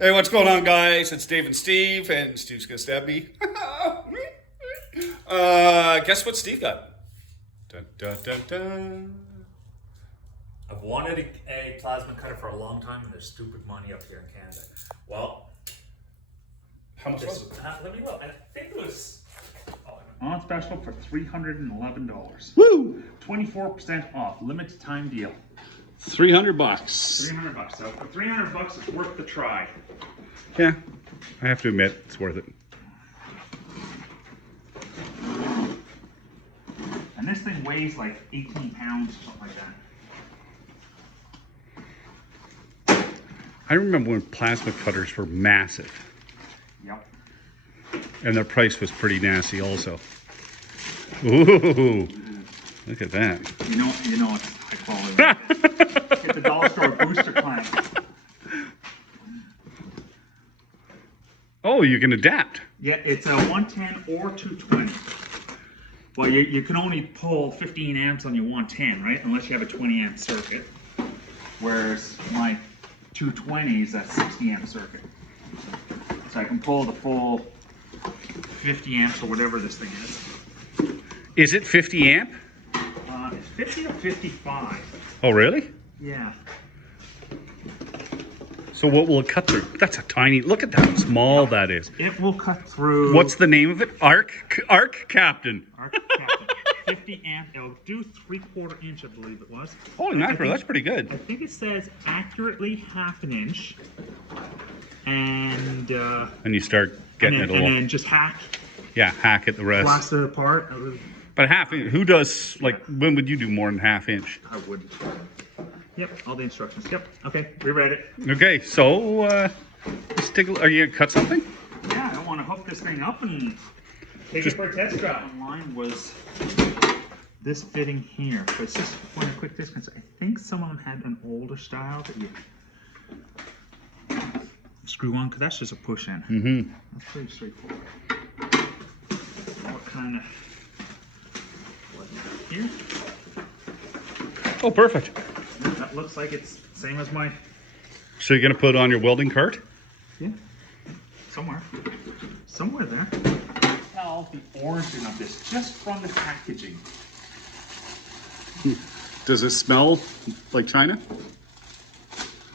Hey, what's going on, guys? It's Dave and Steve, and Steve's gonna stab me. Guess what Steve got? Dun, dun, dun, dun. I've wanted a plasma cutter for a long time, and there's stupid money up here in Canada. Well, How much was it? let me look. I think it was. On special for $311. Woo! 24% off, limited time deal. $300. $300. So for $300, it's worth the try. Yeah, I have to admit, it's worth it. And this thing weighs like 18 pounds or something like that. I remember when plasma cutters were massive, Yep. and their price was pretty nasty also. Ooh, look at that. You know it's high quality. It's a dollar store booster clamp. Oh, you can adapt. Yeah, it's a 110 or 220. Well, you can only pull 15 amps on your 110, right? Unless you have a 20 amp circuit. Whereas my 220 is a 60 amp circuit. So I can pull the full 50 amps or whatever this thing is. Is it 50 amp? It's 50 to 55. Oh, really? Yeah. So what will it cut through? That's a tiny, look at how small that is. It will cut through. What's the name of it? Arccaptain. Arccaptain. 50 amp. It'll do 3/4 inch, I believe it was. Holy mackerel, that's pretty I good. think it says accurately ½ an inch. And And you start getting it and all. then just hack, Hack it the rest. blast it apart. But half inch, who does, like, when would you do more than ½ inch? I wouldn't. Yep, all the instructions. Yep. Okay, we read it. Okay, so, let's take a, are you gonna cut something? Yeah, I want to hook this thing up and take it for a test drive. Online was this fitting here, but it's just for a quick distance. I think some of them had an older style that you screw on, because that's just a push in. Mm-hmm. That's pretty straightforward. What kind of here? Oh, perfect. That looks like it's same as my, So you're gonna put it on your welding cart? yeah, somewhere there. Tell the origin of this just from the packaging. Does it smell like China?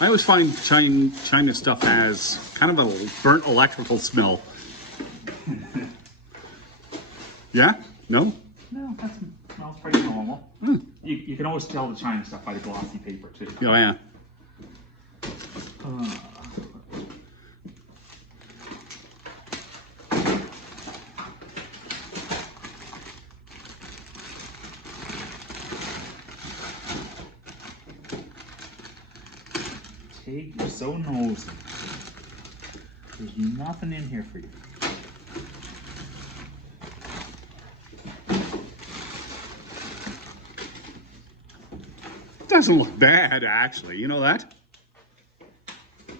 I always find China stuff has kind of a burnt electrical smell. Yeah? No? No, that smells pretty normal. You can always tell the China stuff by the glossy paper too. Oh, yeah. Take, you're so nosy. There's nothing in here for you. Doesn't look bad, actually. You know that?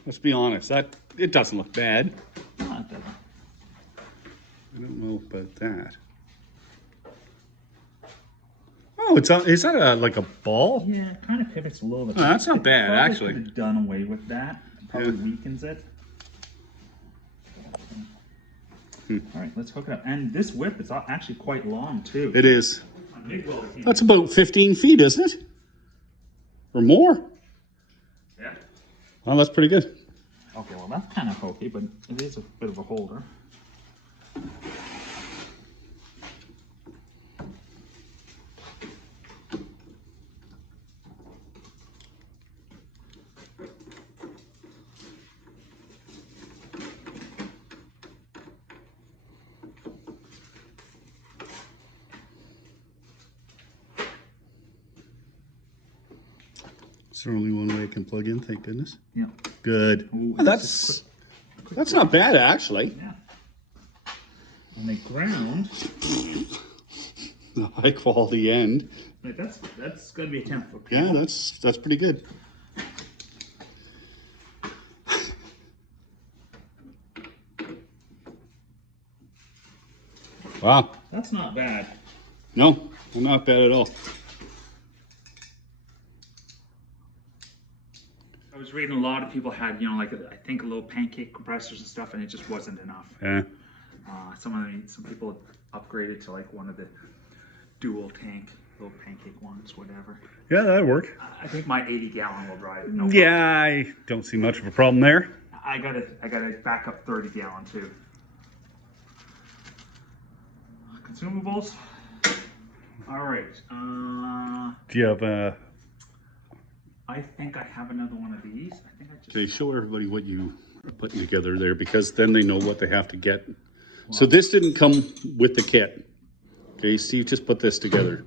Let's be honest. It doesn't look bad. No, it doesn't. I don't know about that. Oh, is that like a ball? Yeah, it kind of pivots a little bit. Oh, that's not bad, Probably actually. could have done away with that. It probably Yeah. weakens it. All right, let's hook it up. And this whip is actually quite long too. It is. My MIG welder can't- That's about 15 feet, isn't it? Or more? Yeah. Well, that's pretty good. Okay, well that's kind of hokey, but it is a bit of a holder. It's the only one way I can plug in, thank goodness. Yeah. Good. Ooh, Well, that's not bad, actually. Yeah. And the ground, The high quality end. like that's gonna be a 10-foot. Yeah, that's pretty good. Wow. That's not bad. No, not bad at all. I was was reading a lot of people had, you know, like I think little pancake compressors and stuff, and it just wasn't enough. Yeah. Some people upgraded to like one of the dual tank, little pancake ones, whatever. Yeah, that'd work. I think my 80-gallon will drive it. No Yeah, I don't see much of a problem there. I got a backup 30-gallon too. Consumables. All right. Do you have a? I think I have another one of these. I think I just. Okay, show everybody what you are putting together there, because then they know what they have to get. So this didn't come with the kit. Okay, Steve just put this together.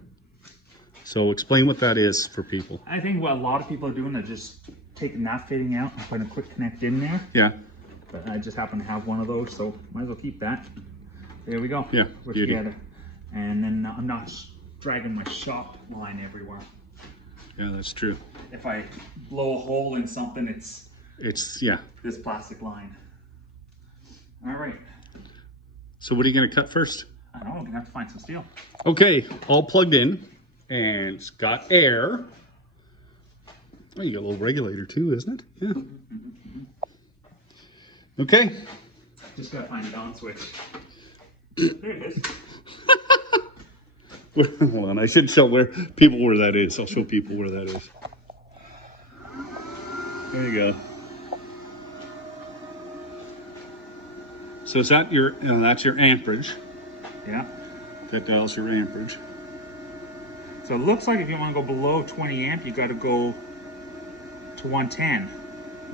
So explain what that is for people. I think what a lot of people are doing is just taking that fitting out and putting a quick connect in there. Yeah. But I just happen to have one of those, so might as well keep that. There we go. Yeah, We're beauty. together. And then I'm not dragging my shop line everywhere. Yeah, that's true. If I blow a hole in something, it's Yeah. this plastic line. All right. So what are you going to cut first? I don't know, I'm gonna have to find some steel. Okay, all plugged in, and it's got air. Oh, you got a little regulator too, isn't it? Yeah. Okay. Just gotta find the on switch. There it is. Hold on, I should show people where that is. I'll show people where that is. There you go. So is that that's your amperage. Yeah. That dials your amperage. So it looks like if you want to go below 20 amp, you got to go to 110.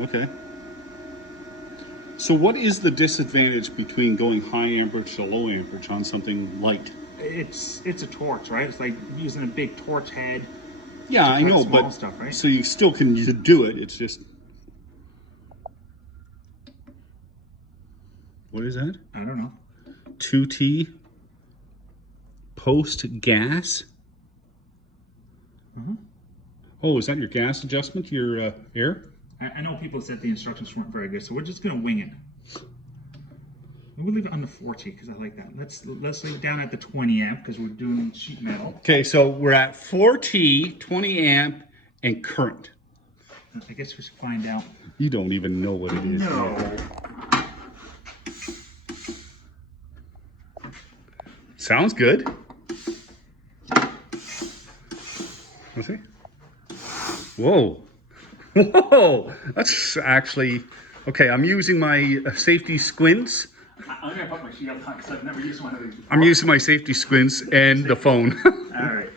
Okay. So what is the disadvantage between going high amperage to low amperage on something light? It's a torch, right? It's like using a big torch head. Yeah, I know, small but stuff, right? so you still can do it. It's just, what is that? I don't know. 2T post gas. Mm-hmm. Oh, is that your gas adjustment? Your air? I know people said the instructions weren't very good, so we're just gonna wing it. We'll leave it on the 40 because I like that. Let's leave it down at the 20 amp because we're doing sheet metal. Okay, so we're at 4T, 20 amp, and current. I guess we should find out. You don't even know what it is. No. Sounds good. Let's see. Whoa. Whoa. That's actually... Okay, I'm using my safety squints. I'm going to put my shield on because I've never used one of these before. I'm using my safety squints and the phone. All right.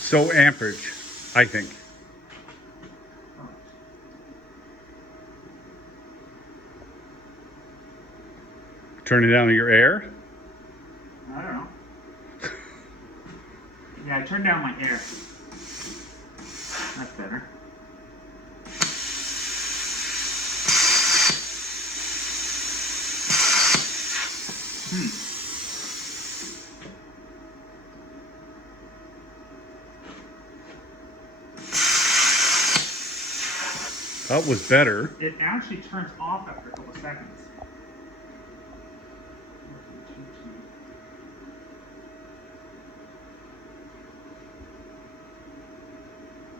So amperage, I think. Turning down your air. I don't know. Yeah, I turned down my air. That's better. That was better. It actually turns off after a couple of seconds.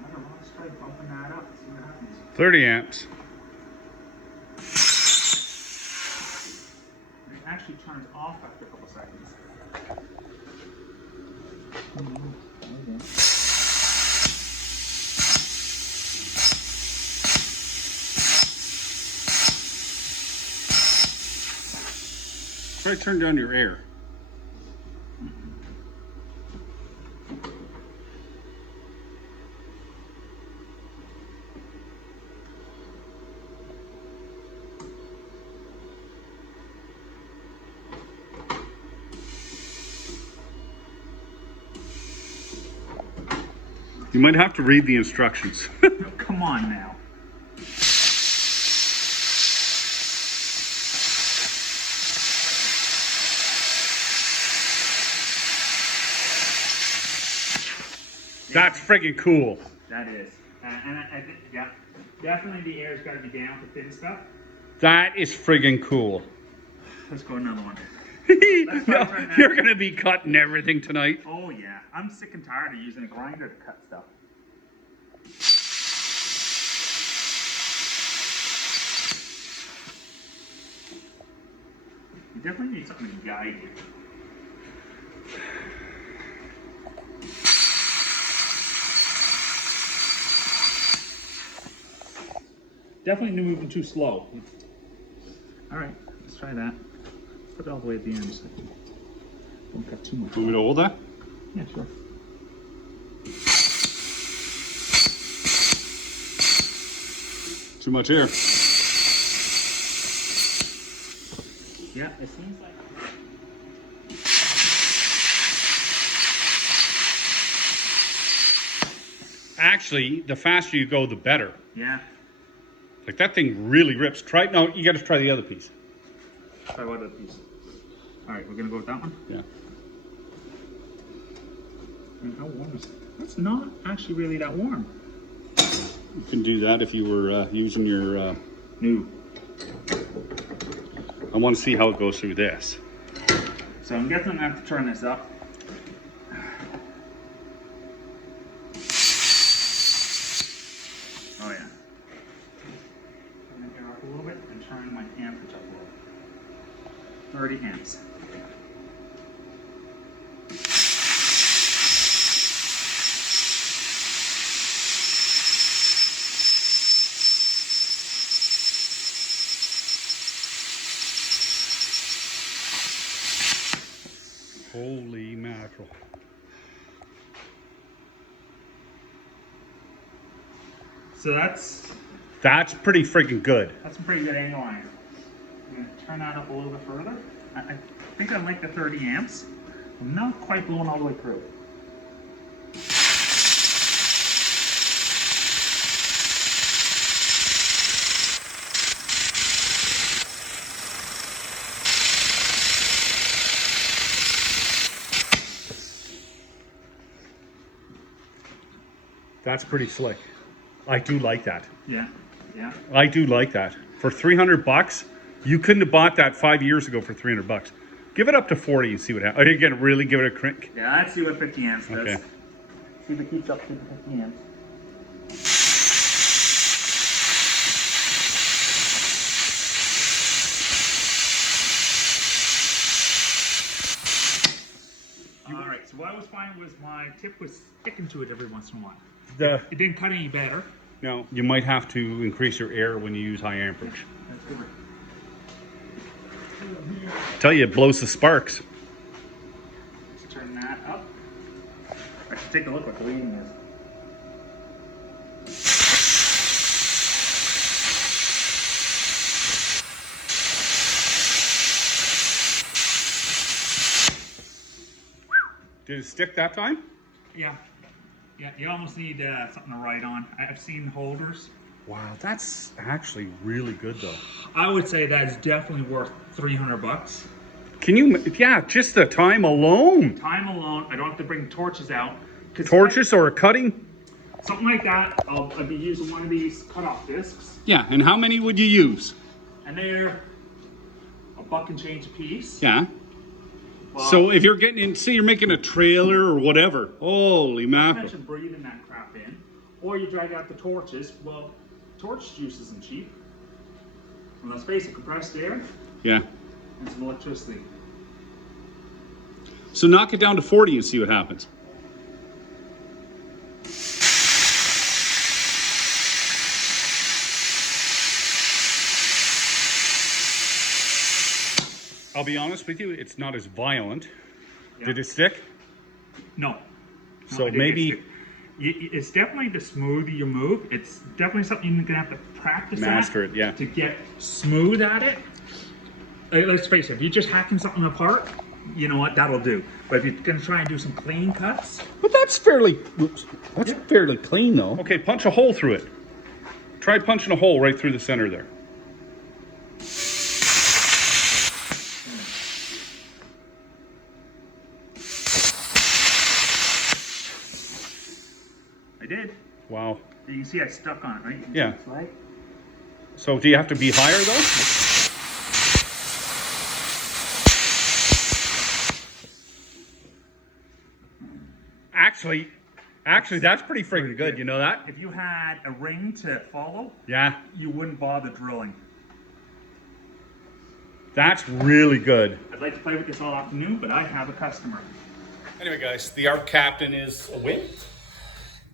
I don't know, let's try bumping that up and see what happens. 30 amps. It actually turns off after a couple of seconds. Try to turn down your air. You might have to read the instructions. Come on now. That's friggin' cool. That is. And I think, yeah, definitely the air's got to be down for thin stuff. That is friggin' cool. Let's go another one. No, you're gonna be cutting everything tonight. Oh yeah, I'm sick and tired of using a grinder to cut stuff. You definitely need something to guide you. Definitely moving too slow. All right, let's try that. Put it all the way at the end so don't cut too much. Want me to hold that? Yeah, sure. Too much air. Yeah, it seems like. Actually, the faster you go, the better. Yeah. Like that thing really rips. Try it. No, you got to try the other piece. Try what other piece? All right, we're gonna go with that one. Yeah. And how warm is it? That's not actually really that warm. You can do that if you were using your. New. I want to see how it goes through this. So I'm guessing I'm gonna have to turn this up. Oh yeah. I'm gonna go up a little bit and turn my amperage up a little. 30 amps. Holy mackerel. So that's Pretty freaking good. a pretty good angle iron. I'm gonna turn that up a little bit further. I think I like the 30 amps. I'm not quite blowing all the way through. That's pretty slick. I do like that. Yeah, yeah. I do like that. For $300, you couldn't have bought that 5 years ago for $300. Give it up to 40 and see what happens. Are you gonna really give it a crank? Yeah, let's see what 50 amps does. Okay. See if it keeps up to 50 amps. Alright, so what I was finding was my tip was sticking to it every once in a while. It didn't cut any better. No, you might have to increase your air when you use high amperage. That's good. Tell you, it blows the sparks. Let's turn that up. I should take a look what the reading is. Did it stick that time? Yeah. Yeah, you almost need something to write on. I've seen holders. Wow, that's actually really good though. I would say that is definitely worth $300. Can you, yeah, just the time alone. Time alone, I don't have to bring torches out. Torches or a cutting? Something like that, I'll be using one of these cut-off discs. Yeah, and how many would you use? And they're $1 and change a piece. Yeah. Well, So if you're getting in, say you're making a trailer or whatever, holy I mackerel. mentioned breathing that crap in. Or you drag out the torches. Well, torch juice isn't cheap. And let's face it, compressed air Yeah. and some electricity. So knock it down to 40 and see what happens. I'll be honest with you, it's not as violent. Yeah. Did it stick? No. So it- maybe it's definitely the smoother you move. It's definitely something you're gonna have to practice Master at it, yeah. to get smooth at it. Let's face it, if you're just hacking something apart, you know what, that'll do. But if you're gonna try and do some clean cuts, But that's fairly, oops, that's fairly clean though. Okay, punch a hole through it. Try punching a hole right through the center there. did. Wow. You can see I stuck on it, right? You can Yeah. see the flag? So do you have to be higher though? Actually, that's pretty freaking good. You know that? If you had a ring to follow, Yeah. you wouldn't bother drilling. That's really good. I'd like to play with this all afternoon, but I have a customer. Anyway, guys, the Arccaptain is a win.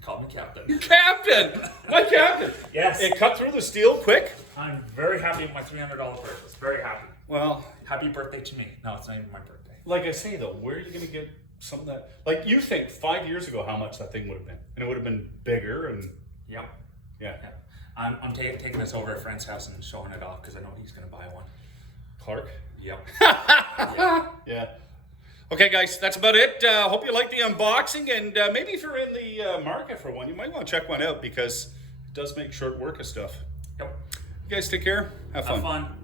Call me Captain. Captain! My Captain! Yes. It cut through the steel quick. I'm very happy with my $300 purchase. Very happy. Well, Happy birthday to me. No, it's not even my birthday. like I say though, where are you going to get some of that? Like you think 5 years ago how much that thing would have been. And it would have been bigger and Yep. yeah. Yep. I'm taking this over to a friend's house and showing it off because I know he's going to buy one. Clark? Yep. Yeah. Okay, guys, that's about it. Hope you like the unboxing, and maybe if you're in the market for one, you might want to check one out because it does make short work of stuff. Yep. You guys take care. Have fun. Have fun.